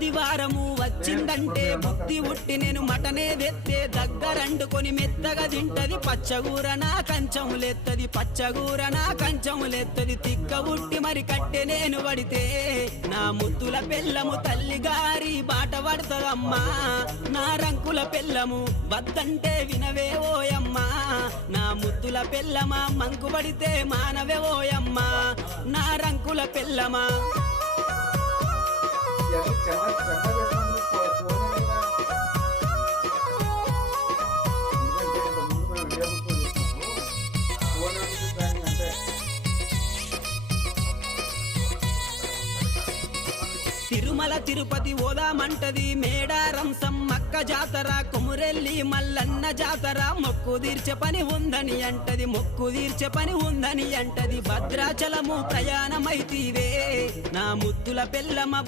ఆదివారము వచ్చిందంటే బుద్ధి ఉట్టి నేను మటనే తెత్తే దగ్గరండుకొని మెత్తగా తింటది పచ్చగూర నా కంచములెత్తది పచ్చగూర నా కంచములెత్తది తిక్క ఉట్టి మరి కట్టె నేను పడితే నా ముద్దుల పెళ్ళము తల్లి గారి బాట పడతదమ్మా నా రంకుల పెళ్ళము వద్దంటే వినవే ఓయమ్మా నా ముద్దుల పెళ్ళమా మంకు పడితే మానవే ఓయమ్మా నా రంకుల పెళ్ళమా తిరుమల తిరుపతి ఓదామంటది మేడారం సమ్మక్క జాతర కొమురెల్లి మల్లన్న జాతర మొక్కు తీర్చే పని ఉందని అంటది మొక్కు తీర్చే పని ఉందని అంటది భద్రాచలము ప్రయాణమైతీవే నా ముద్దుల పెళ్ళమ